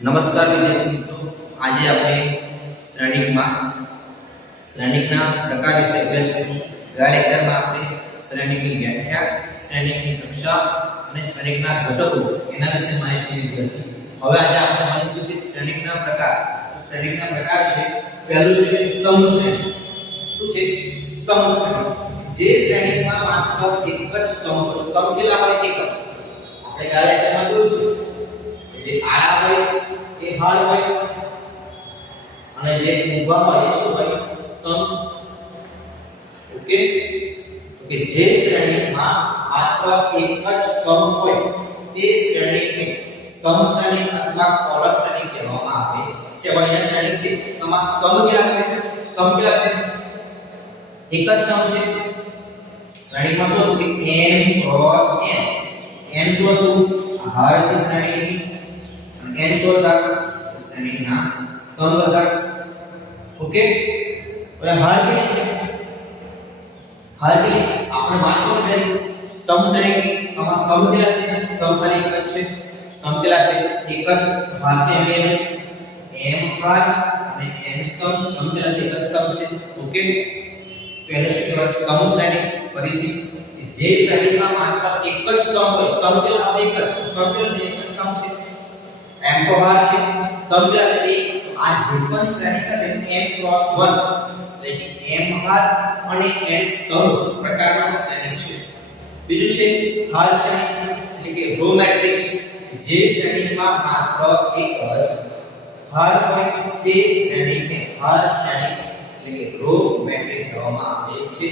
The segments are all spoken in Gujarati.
નમસ્કાર વિદ્યાર્થી મિત્રો, આજે આપણે શ્રેણિકના પ્રકાર વિશે અભ્યાસ કરીશું. ગયા લેક્ચરમાં આપણે શ્રેણિકની વ્યાખ્યા, શ્રેણિકની કક્ષા અને શ્રેણિકના ઘટકો એના વિશે માહિતી લીધી હતી. હવે આજે આપણે માનીશું કે શ્રેણિકના પ્રકાર. શ્રેણિકના પ્રકાર છે, પહેલું છે કે સ્તંભ શ્રેણી. શું છે? સ્તંભ શ્રેણી. જે શ્રેણિકમાં માત્ર એક જ સ્તંભ હોય. સ્તંભ કેટલા હોય? એક જ. આપણે ગયા લેક્ચરમાં જોયું હતું જે આડા હોય એ હાર હોય અને જે ઊભા હોય એ શું હોય? સ્તંભ. ઓકે, તો કે જે શ્રેણીમાં માત્ર એક જ સ્તંભ હોય તે શ્રેણીને સ્તંભ શ્રેણી અથવા કોલમ શ્રેણી કહેવામાં આવે છે. અહીંયા શ્રેણી છે, તમારા સ્તંભ કેટલા છે? સ્તંભ કેટલા છે? એક જ સ્તંભ છે. શ્રેણીમાં શું હતું કે m ક્રોસ n. n શું હતું? હારની શ્રેણીની. n શોધતા શ્રેણીના સ્તંભ હતા. ઓકે, હવે હાર કેટલી છે? હાર કેટલી? આપણે માનવું છે સ્તંભ શ્રેણી. આમાં સ્તંભ કેટલા છે? સ્તંભ ખાલી એક જ છે. સ્તંભ કેટલા છે? એક જ. હાર કે m છે, m હાર અને n સ્તંભ. સ્તંભ કેટલા છે? એક જ સ્તંભ છે. ઓકે, તો એને શું કહેવાય? સ્તંભ શ્રેણી. ફરીથી જે શ્રેણીમાં માત્ર એક જ સ્તંભ હોય. સ્તંભ કેટલા હોય? એક જ. સ્તંભ કેટલા છે? એક જ સ્તંભ છે. m તો હાર છે, સ્તંભ કેટલા છે? એક. આ જે પણ શ્રેણી છે m ક્રોસ 1 એટલે કે m હાર અને n સ્તંભ પ્રકારનો શ્રેણી છે. બીજું છે હાર શ્રેણી એટલે કે રો મેટ્રિક્સ. જે શ્રેણીમાં માત્ર એક જ હાર હોય તે શ્રેણીને હાર શ્રેણી એટલે કે રો મેટ્રિક્સ કહેવામાં આવે છે.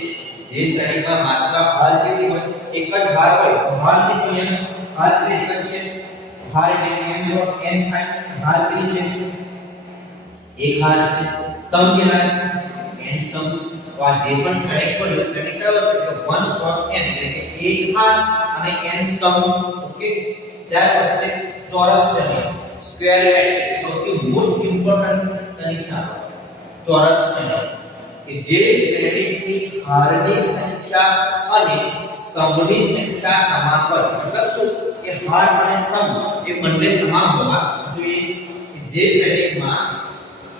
જે શ્રેણીમાં માત્ર હાર કેટલી હોય? એક જ હાર હોય. હાર કેટલી હોય? હાર એક જ છે. હાર એટલે m ક્રોસ n થાય. હાર કેટલી છે? એક હાર છે. સ્તંભ કેટલા? n સ્તંભ. તો આ જે પણ શ્રેણી પડ્યો શ્રેણી કયો છે? કે 1 ક્રોસ n એટલે કે એક હાર અને n સ્તંભ. ઓકે, ત્યાર પછી ચોરસ શ્રેણી, સ્ક્વેર મેટ્રિક્સ. સૌથી મોસ્ટ ઇમ્પોર્ટન્ટ શ્રેણી છે ચોરસ શ્રેણી. કે જે શ્રેણીની હારની સંખ્યા અને સ્તંભની સંખ્યા સમાન હોય. મતલબ શું? કે હાર અને સ્તંભ એ બંને સમાન હોવા જોઈએ. જે શ્રેણીમાં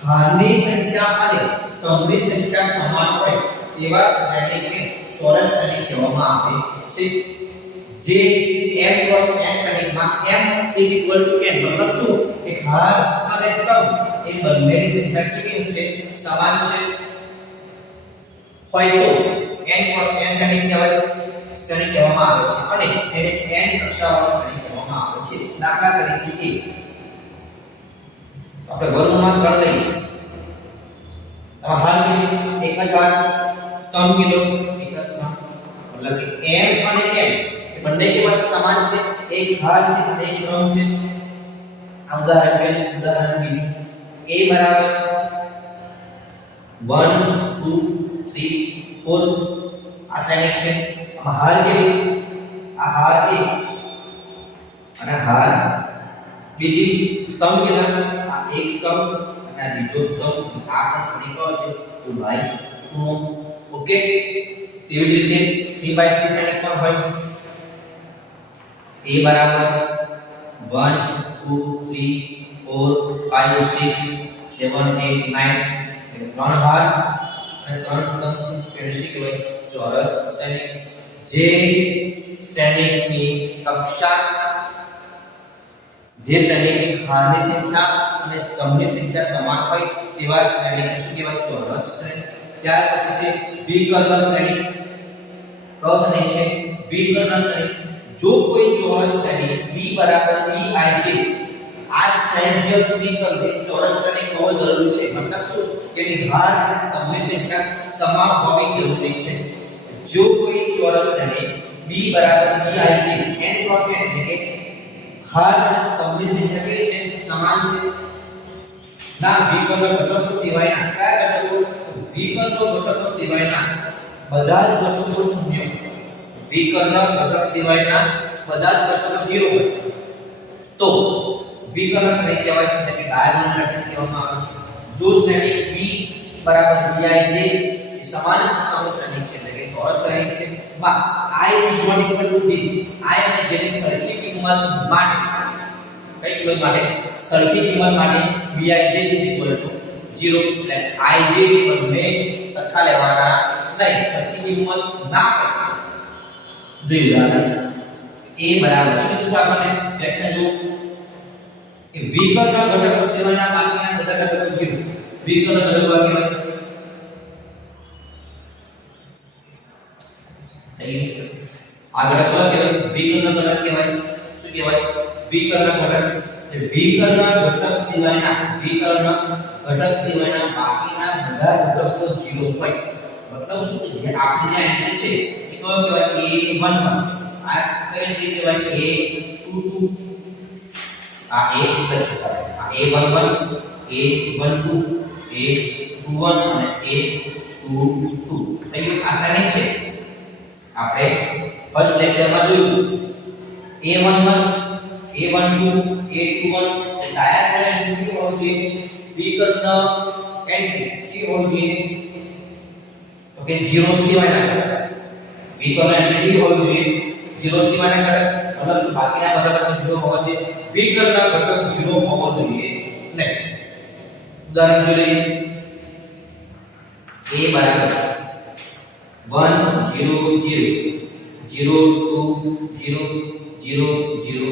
હારની સંખ્યા અને સ્તંભની સંખ્યા સમાન હોય તેવા શ્રેણીને ચોરસ શ્રેણી કહેવામાં આવે છે. જે m ક્રોસ n શ્રેણીમાં m n મતલબ શું? કે હાર અને સ્તંભ એ બંનેની સંખ્યા કેવી છે? સમાન છે. હોય તો n ક્રોસ n શ્રેણી કહેવામાં આવે છે અને તેને n કક્ષાવાળી શ્રેણી કહેવામાં આવે છે. દાખલા તરીકે આપણે વર્ગમૂળ ગણ લઈએ. હાર કેટલી? એક જ હાર. સ્તંભ કેટલો? એક જ સ્તંભ. મતલબ કે m અને n એ બંને કેવા છે? સમાન છે. એક હાર છે અને એક સ્તંભ છે. આ ઉદાહરણ પહેલું. ઉદાહરણ બીજું. a બરાબર 1 2 3 4 આ શ્રેણી છે. આમાં હાર કેટલી? આ હાર એક અને હાર બીજી. સ્તંભ કેટલા? આ એક સ્તંભ અને આ બીજો સ્તંભ. આ પણ શ્રેણી કયો છે? 2/2. ઓકે, તેવી જ રીતે 3/3 શ્રેણી પણ હોય. a બરાબર 1 2 3 4 5 6 7 8 9 એ ત્રણ હાર અને ત્રણ સ્તંભ છે. એને શું કહેવાય? ચોરસ શ્રેણી. જે શ્રેણીની કક્ષા, જે શ્રેણીની હારની સંખ્યા અને સ્તંભની સંખ્યા સમાન હોય તેવા શ્રેણીને શું કહેવાય? ચોરસ શ્રેણી. ત્યાર પછી છે વિકર્ણ શ્રેણી. કયો શ્રેણી છે? વિકર્ણ શ્રેણી. જો કોઈ ચોરસ શ્રેણી b બરાબર bij આ શ્રેણી જે વિકર્ણ એ ચોરસ શ્રેણી હોવો જરૂરી છે. મતલબ શું? કે એની હાર અને સ્તંભની સંખ્યા સમાન હોવી જરૂરી છે. જો કોઈ ચોરસ શ્રેણી b બરાબર bij n ક્રોસ n એટલે કે હાર અને સ્તંભની સંખ્યા કેટલી છે? સમાન છે. ના વિકર્ણ ઘટકો સિવાયના કયા ઘટકો? વિકર્ણ ઘટકો સિવાયના બધા જ ઘટકો શૂન્ય. વિકર્ણ ઘટક સિવાયના બધા જ ઘટકો 0 હોય તો વિકર્ણ શ્રેણી કહેવાય. એટલે કે ડાયગોનલ મેટ્રિક્સ કહેવામાં આવે છે. જો શ્રેણી b બરાબર bij એ સમાન કક્ષાની શ્રેણી છે એટલે કે ચોરસ શ્રેણી છે. માં i = j. i અને j ની સરખી કિંમત માટે કઈ કિંમત માટે સરખી કિંમત માટે bij 0 એટલે ij બંને સરખા લેવાના નહીં સરખી કિંમત ના હોય જોઈ ઉદાહરણ a બરાબર શું છે આપણને વ્યાખ્યા જો કે વિકર્ણ ઘટકો સિવાયના બાકીના બધા ઘટકો 0 વિકર્ણ ઘટકો કહેવાય આગળ બોલો કે વિકર્ણ ઘટક કહેવાય શું કહેવાય વિકર્ણ ઘટક એટલે વિકર્ણ ઘટક સિવાયના બાકીના બધા ઘટકો 0 હોય મતલબ શું કે જે આપણે જે એન્ટ્રી છે એ કયો કહેવાય a11 આ કઈ એન્ટ્રી કહેવાય a22 આ a લખી શકાય આ a11 a12 a21 અને a22 અહીં આસાની છે આપણે ફર્સ્ટ લેક્ચરમાં જોયું a11 a12 a21 diagonal entry હોય છે વિકર્ણ એન્ટ્રી કે હોય છે તો કે 0 સિવાયના વિકર્ણ એન્ટ્રી હોય છે 0 સિવાયના ઘટક મતલબ શું બાકીના બધા ઘટકો 0 હોવા જોઈએ વિકર્ણ ઘટક 0 હોવો જોઈએ નહીં ઉદાહરણ જોઈ લઈએ a બરાબર 1 0 0 0 2 0 0 0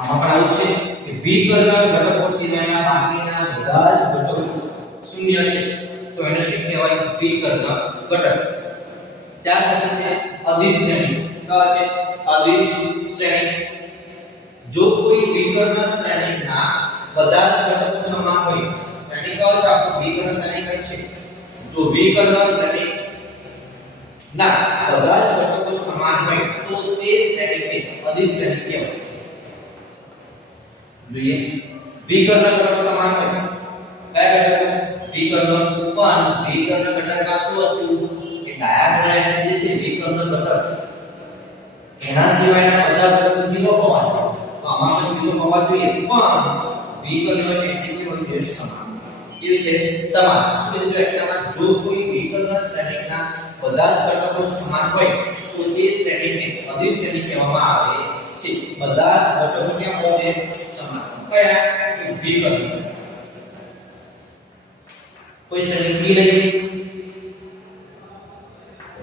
આમાં પણ આવું છે કે વિકર્ણ ઘટકો સિવાયના બાકીના બધા જ ઘટકો શૂન્ય છે તો એને શું કહેવાય વિકર્ણ ઘટક ત્યાર પછી છે અદિશ શ્રેણી કયા છે અદિશ શ્રેણી જો કોઈ વિકર્ણ શ્રેણીના બધા જ ઘટકો સમાન હોય શ્રેણી કયો છે આપણું વિકર્ણ શ્રેણી કઈ છે જો વિકર્ણ શ્રેણી ના બધા જ ઘટકો સમાન હોય તો તે શ્રેણીને અદિશ શ્રેણી કહેવાય જોઈએ વિકર્ણ ઘટકો સમાન હોય કયા ઘટકો વિકર્ણ પણ વિકર્ણ ઘટકમાં શું હતું કે ડાયાગોનલ એન્ટ્રી જે છે વિકર્ણ ઘટક એના સિવાયના બધા ઘટકો 0 હોવા જોઈએ તો આમાં પણ 0 હોવા જોઈએ પણ વિકર્ણ એન્ટ્રી હોય છે સમાન કેવી છે સમાન શું કીધું છે વ્યાખ્યામાં જો કોઈ વિકર્ણ શ્રેણીના બધા જ ઘટકો સમાન હોય તો તે શ્રેણીને અદિશ શ્રેણી કહેવામાં આવે છે બધા જ ઘટકો કેમ હોય છે સમાન કયા કે વિકર્ણ છે કોઈ શ્રેણી બી લઈએ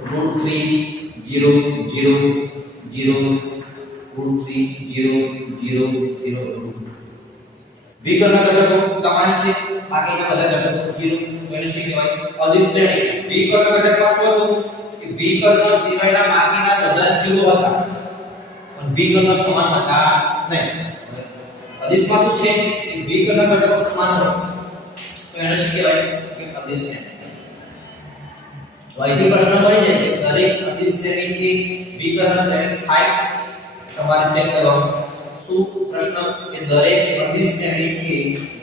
√3 0 0 0 √3 0 0 0 વિકર્ણ ઘટકો સમાન છે બાકીના બધા ઘટકો 0 તો એને શું કહેવાય અદિશ શ્રેણી વિકર્ણ ઘટકમાં શું હતું કે વિકર્ણ સિવાયના બાકીના બધા 0 હતા પણ વિકર્ણ સમાન હતા નહીં અદિશમાં શું છે કે વિકર્ણ ઘટકો સમાન હોય તો એને શું કહેવાય કે અદિશ શ્રેણી તો અહીંથી પ્રશ્ન મળી જાય કે દરેક અદિશ શ્રેણી કે વિકર્ણ શ્રેણી થાય તમારે ચેક કરવાનું શું પ્રશ્ન કે દરેક અદિશ શ્રેણી કે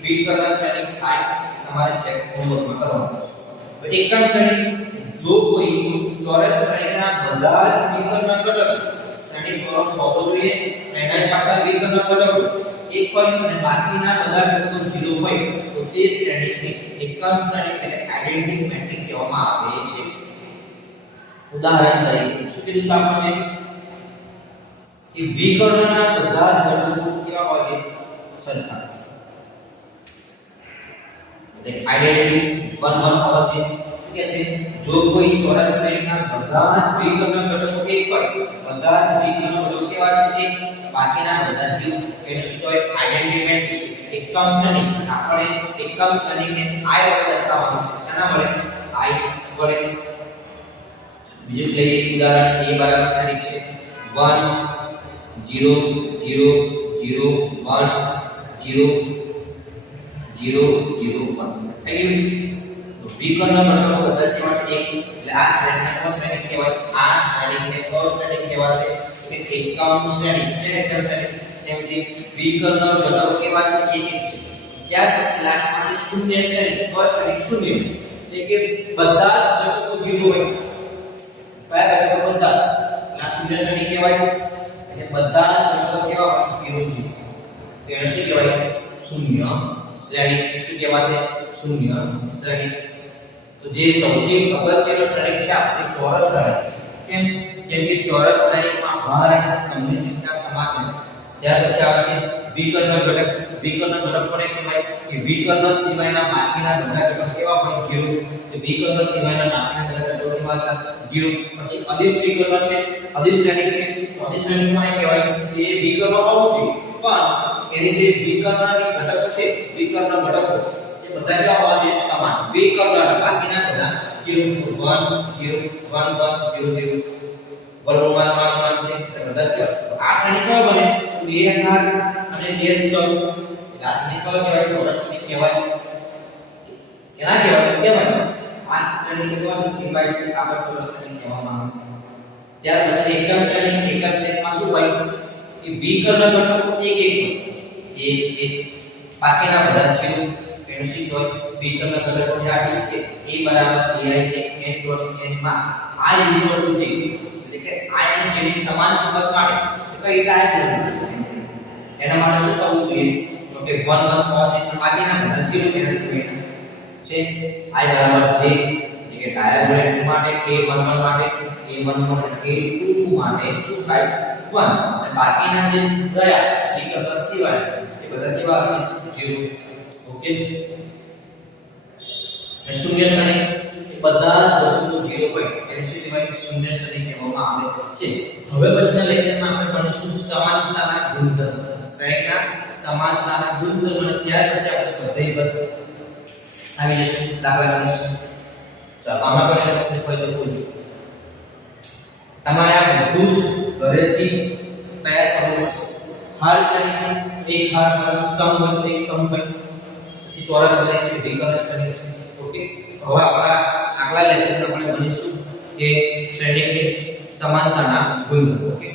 વિકર્ણ શ્રેણી થાય તમારે ચેક હોમવર્કમાં કરવાનું છે તો એકમ શ્રેણી જો કોઈ ચોરસ શ્રેણીના બધા જ વિકર્ણ ઘટક શ્રેણી ચોરસ હોવો જોઈએ એના પાછળ વિકર્ણ ઘટકો એક હોય અને બાકીના બધા ઘટકો 0 હોય તો તે શ્રેણીને એકમ શ્રેણી એટલે આઇડેન્ટિટી મેટ્રિક્સ કહેવામાં આવે છે ઉદાહરણ તરીકે શું કીધું છે આપણને કે વિકર્ણના બધા જ ઘટકો કેવા હોય છે સરખા એટલે આઇડેન્ટિટી 1 1 હોવા જોઈએ કે છે જો કોઈ ચોરસ શ્રેણીના બધા જ વિકર્ણ ઘટકો એક હોય બધા જ વિકર્ણ ઘટકો કેવા છે એક બાકીના બધા 0 એને શું કહેવાય આઇડેન્ટિટી મેટ્રિક્સ એકમ શ્રેણી આપણે એકમ શ્રેણીને I વડે દર્શાવવાનું છે શેના વડે I વડે બીજું લઈએ ઉદાહરણ a બરાબર શ્રેણી છે 1 0 0 0 1 0 0 0 1 થઈ ગયું તો વિકર્ણ ઘટકો બધા જ કેવા છે એક એટલે આ શ્રેણીને કયો શ્રેણી કહેવાય આ શ્રેણીને કયો શ્રેણી કહેવાશે કે એકમ શ્રેણી છે એકમ શ્રેણી જેમકે વિકર્ણ ઘટકો કેવા છે એક એક છે ત્યાર પછી લાસ્ટમાં છે શૂન્ય શ્રેણી કયો શ્રેણી શૂન્ય એટલે કે બધા જ ઘટકો 0 હોય કયા ઘટકો બધા આ શૂન્ય શ્રેણી કહેવાય એટલે બધા જ ઘટકો કેવા હોય 0 0 તો એને શું કહેવાય શૂન્ય શ્રેણી શું કહેવાશે શૂન્ય શ્રેણી તો જે સૌથી અગત્યનો શ્રેણી છે આપણે ચોરસ શ્રેણી કેમ કેમ કે ચોરસ શ્રેણીમાં ભાર અને સ્તંભની સંખ્યા સમાન હોય ત્યાર પછી આવે છે વિકર્ણ ઘટક. વિકર્ણ ઘટક કોને કહેવાય કે વિકર્ણ સિવાયના બાકીના બધા ઘટક કેવા હોય 0. તો વિકર્ણ સિવાયના બાકીના બધા ઘટકો કેવા હતા 0. પછી અદિશ વિકર્ણ છે, અદિશ શ્રેણિક છે. તો અદિશ શ્રેણિક કોને કહેવાય એ વિકર્ણ હોવું જોઈએ પણ એની જે વિકર્ણની ઘટકો છે વિકર્ણ ઘટકો એ બધા કેવા હોવા જોઈએ સમાન. વિકર્ણ બાકીના બધા 0 1 0 1 1 0 0 વર્ગમૂળમાં 3 3 છે એટલે બધા જ કહેવાય. તો આ શ્રેણી કયો બને 2000 અને 1314. એટલે આ શ્રેણી કયો કહેવાય ચોરસ શ્રેણી કહેવાય. કેના કહેવાય આ શ્રેણી છે તો કહેવાય આગળ ચોરસ શ્રેણી કહેવામાં આવે. ત્યાર પછી એકમ શ્રેણીમાં શું હોય કે વિકર્ણ ઘટકો એક એક બાકીના બધા 0. એનું શું હોય વિકર્ણ ઘટકો જે આપ્યું છે a બરાબર ai છે n ક્રોસ n માં i j એટલે કે i અને j ની સમાન કિંમત માટે કઈ ડાયાગ્રામ એના માટે શું થવું જોઈએ તો કે 1 1 હોવા જોઈએ બાકીના બધા 0 એના સિવાયના છે i બરાબર j એટલે કે ડાયાગ્રામ માટે a11 માટે a11 a22 માટે શું થાય 1 અને બાકીના જે રહ્યા વિકલ્પ સિવાય એ બધા કેવા હશે 0. ઓકે અને શૂન્ય શ્રેણી એ બધા જ ઘટકો 0 હોય એને શું કહેવાય શૂન્ય શ્રેણી કહેવામાં આવે છે. હવે પછીના લેક્ચરમાં આપણે ભણીશું સમાનતાના ગુણધર્મ. શ્રેણીના સમાનતાના ગુણધર્મ અને ત્યાર પછી આપણે સ્વાધ્યાય પર આવી જશું. દાખલા ગણીશું. ચાલો આમાં પણ કોઈ તો કોઈ તમારે આ બધું જ ઘરેથી તૈયાર કરવું છે. હાર શ્રેણી એક હાર સ્તંભ હોય એક સ્તંભ હોય પછી ચોરસ શ્રેણી છે વિકર્ણ શ્રેણી છે. ઓકે હવે આપણા આગલા લેક્ચરમાં આપણે ભણીશું કે શ્રેણીની સમાનતાના ગુણધર્મ. ઓકે.